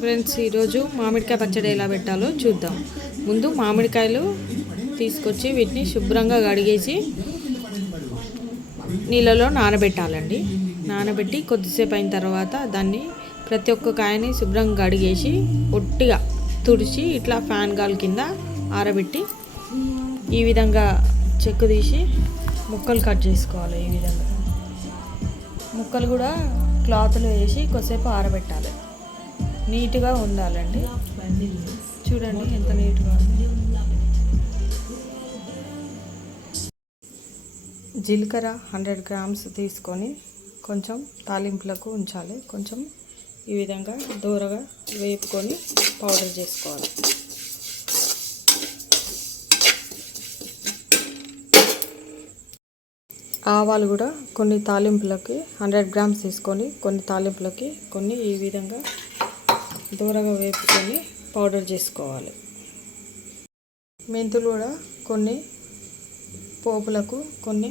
Friends, ఈరోజు మామిడికాయ పచ్చడి ఎలా పెట్టాలో చూద్దాం. ముందు మామిడికాయలు తీసుకొచ్చి వీటిని శుభ్రంగా కడిగేసి నీళ్ళలో నానబెట్టాలండి. నానబెట్టి కొద్దిసేపు అయిన తర్వాత దాన్ని ప్రతి ఒక్క కాయని శుభ్రంగా కడిగేసి ఒట్టిగా తుడిచి ఇట్లా ఫ్యాన్ గాలి కింద ఆరబెట్టి ఈ విధంగా చెక్కు తీసి ముక్కలు కట్ చేసుకోవాలి. ఈ విధంగా ముక్కలు కూడా క్లాత్లో వేసి కొద్దిసేపు ఆరబెట్టాలి. నీట్గా ఉండాలండి. చూడండి ఎంత నీట్గా ఉంది. జీలకర్ర 100 గ్రామ్స్ తీసుకొని కొంచెం తాలింపులకు ఉంచాలి. కొంచెం ఈ విధంగా దూరగా వేపుకొని పౌడర్ చేసుకోవాలి. ఆవాలు కూడా కొన్ని తాలింపులకి 100 గ్రామ్స్ తీసుకొని కొన్ని తాలింపులకి కొన్ని ఈ విధంగా దూరగా వేపుకొని పౌడర్ చేసుకోవాలి. మెంతులు కూడా కొన్ని పోపులకు కొన్ని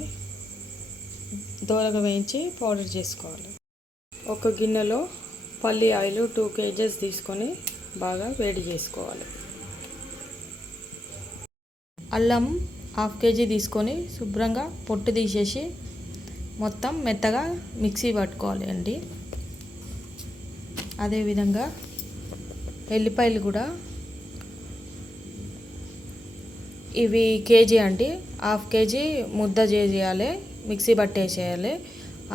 దూరగా వేయించి పౌడర్ చేసుకోవాలి. ఒక గిన్నెలో పల్లి ఆయిల్ 2 kgs తీసుకొని బాగా వేడి చేసుకోవాలి. అల్లం 1/2 kg తీసుకొని శుభ్రంగా పొట్టు తీసేసి మొత్తం మెత్తగా మిక్సీ పట్టుకోవాలి అండి. అదేవిధంగా ఎల్లిపాయలు కూడా ఇవి కేజీ అండి. 1/2 kg ముద్ద చేయాలి, మిక్సీ పట్టేసేయాలి.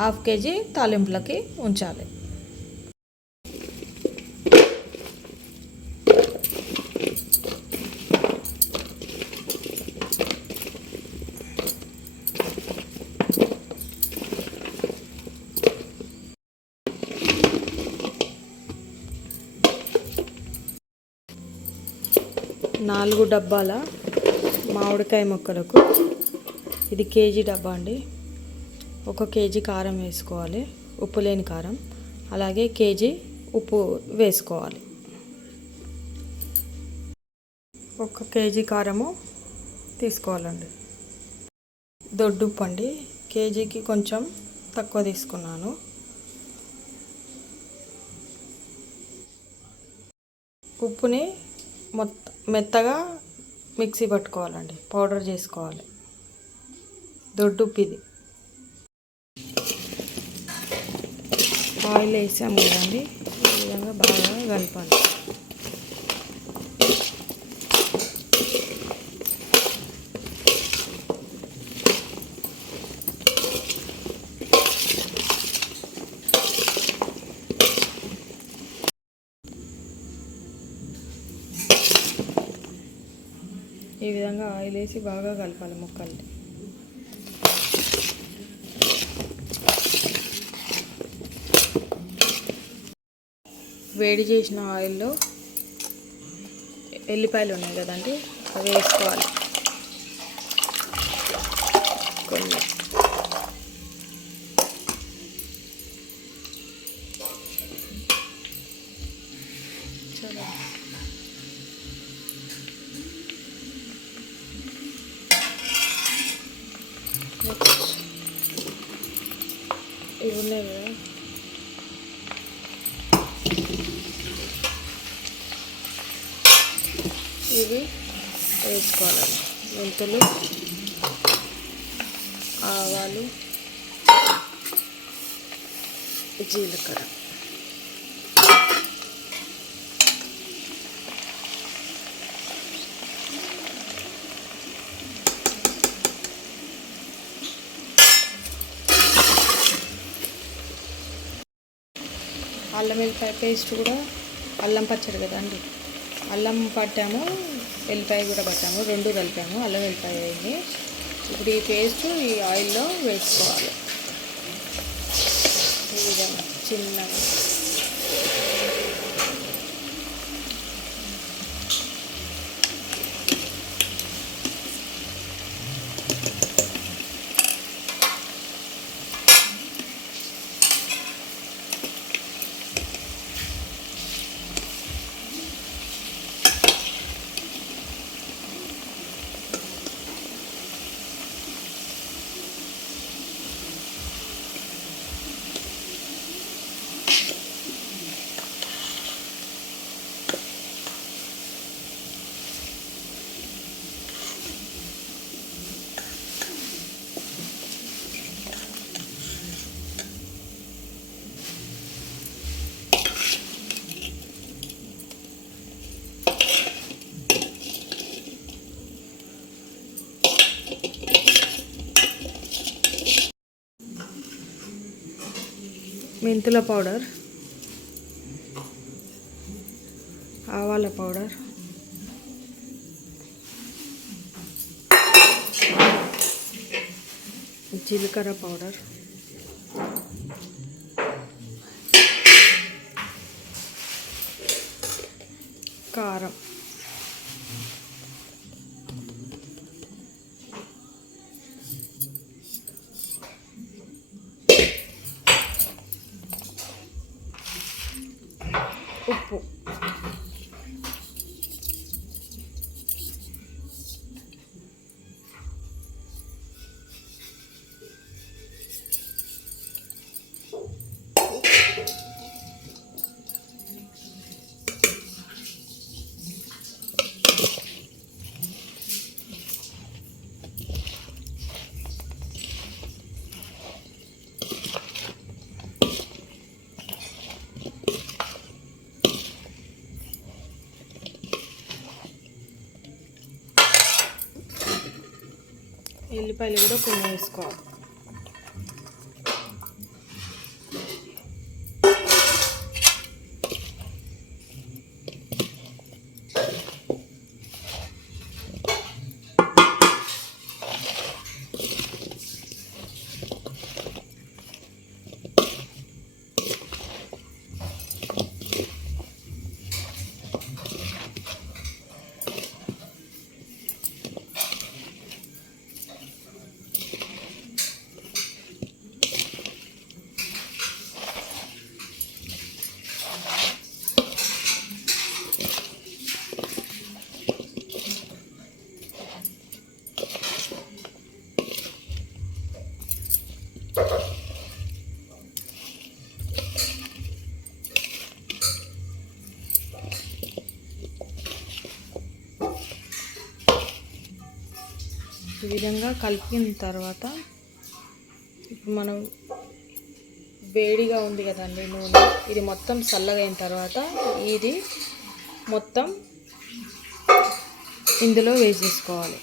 1/2 kg తాలింపులకి ఉంచాలి. నాలుగు డబ్బాల మామిడికాయ ముక్కలకు ఇది కేజీ డబ్బా అండి. 1 kg కారం వేసుకోవాలి, ఉప్పు లేని కారం. అలాగే కేజీ ఉప్పు వేసుకోవాలి. 1 kg కారము తీసుకోవాలండి. దొడ్డుప్పు అండి, కేజీకి కొంచెం తక్కువ తీసుకున్నాను. ఉప్పుని మెత్తగా మిక్సీ పట్టుకోవాలండి, పౌడర్ చేసుకోవాలి. దొడ్డుప్పు ఇది. ఆయిల్ వేసాము కదండి, ఈ విధంగా బాగా కలపాలి. ఈ విధంగా ఆయిల్ వేసి బాగా కలపాలి ముక్కల్ని. వేడి చేసిన ఆయిల్లో ఎల్లిపాయలు ఉన్నాయి కదండి, అవి వేసుకోవాలి. కొన్ని ఇవి ఉన్నాయి కదా, ఇవి వేసుకోవాలండి. మెంతులు, ఆవాలు, జీలకర్ర. అల్లం వెల్లిపాయ పేస్ట్ కూడా, అల్లం పచ్చడి కదండి, అల్లం పట్టాము, వెల్లిపాయ కూడా పట్టాము, 2 కలిపాము. అల్లం వెల్లిపాయ అయింది. ఇప్పుడు ఈ పేస్ట్ ఈ ఆయిల్లో వేసుకోవాలి. ఈ విధంగా చిన్నగా మెంతుల పౌడర్, ఆవాల పౌడర్, జీలకర్ర పౌడర్, కారం, ఉప్పు. ఎల్లిపాయలు కూడా కొన్ని వేసుకోవాలి. ఈ విధంగా కలిపిన తర్వాత ఇప్పుడు మనం వేడిగా ఉంది కదండి నూనె, ఇది మొత్తం చల్లగా అయిన తర్వాత ఇది మొత్తం ఇందులో వేసేసుకోవాలి.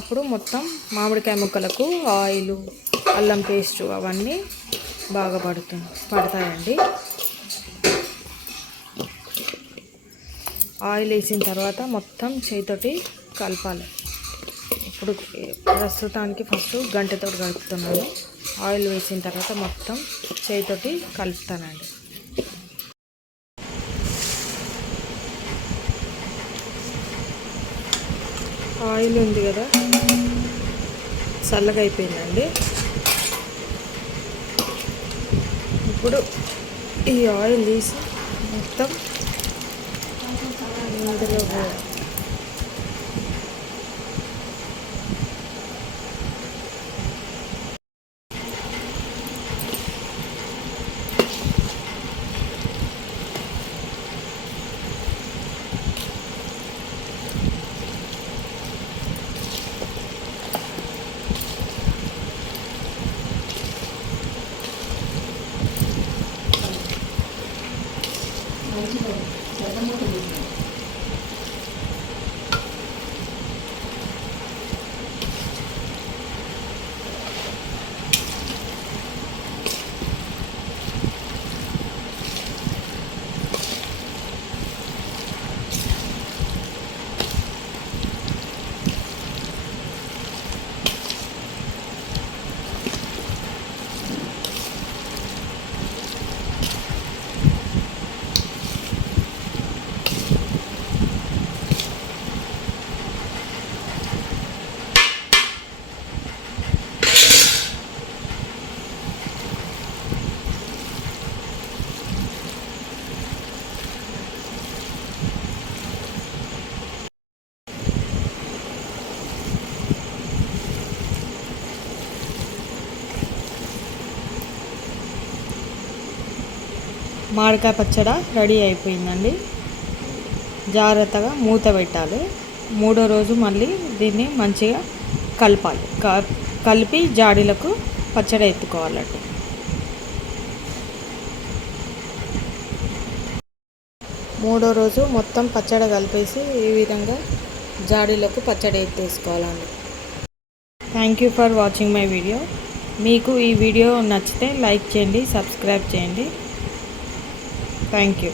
అప్పుడు మొత్తం మామిడికాయ ముక్కలకు ఆయిల్, అల్లం పేస్టు అవన్నీ బాగా పడతాయండి. ఆయిల్ వేసిన తర్వాత మొత్తం చేతితోటి కలపాలి. ఇప్పుడు ప్రస్తుతానికి ఫస్ట్ గంటెతో కలుపుతున్నాను. ఆయిల్ వేసిన తర్వాత మొత్తం చేతితోటి కలుపుతానండి. ఆయిల్ ఉంది కదా, చల్లగా అయిపోయిందండి. ఇప్పుడు ఈ ఆయిల్ తీసి మొత్తం ఇందులో మామిడికాయ పచ్చడి రెడీ అయిపోయిందండి. జాగ్రత్తగా మూత పెట్టాలి. మూడో రోజు మళ్ళీ దీన్ని మంచిగా కలపాలి. కలిపి జాడీలకు పచ్చడి ఎత్తుకోవాలండి. మూడో రోజు మొత్తం పచ్చడి కలిపేసి ఈ విధంగా జాడీలకు పచ్చడి ఎత్తేసుకోవాలండి. Thank you for watching my video. మీకు ఈ వీడియో నచ్చితే లైక్ చేయండి, సబ్స్క్రైబ్ చేయండి. Thank you.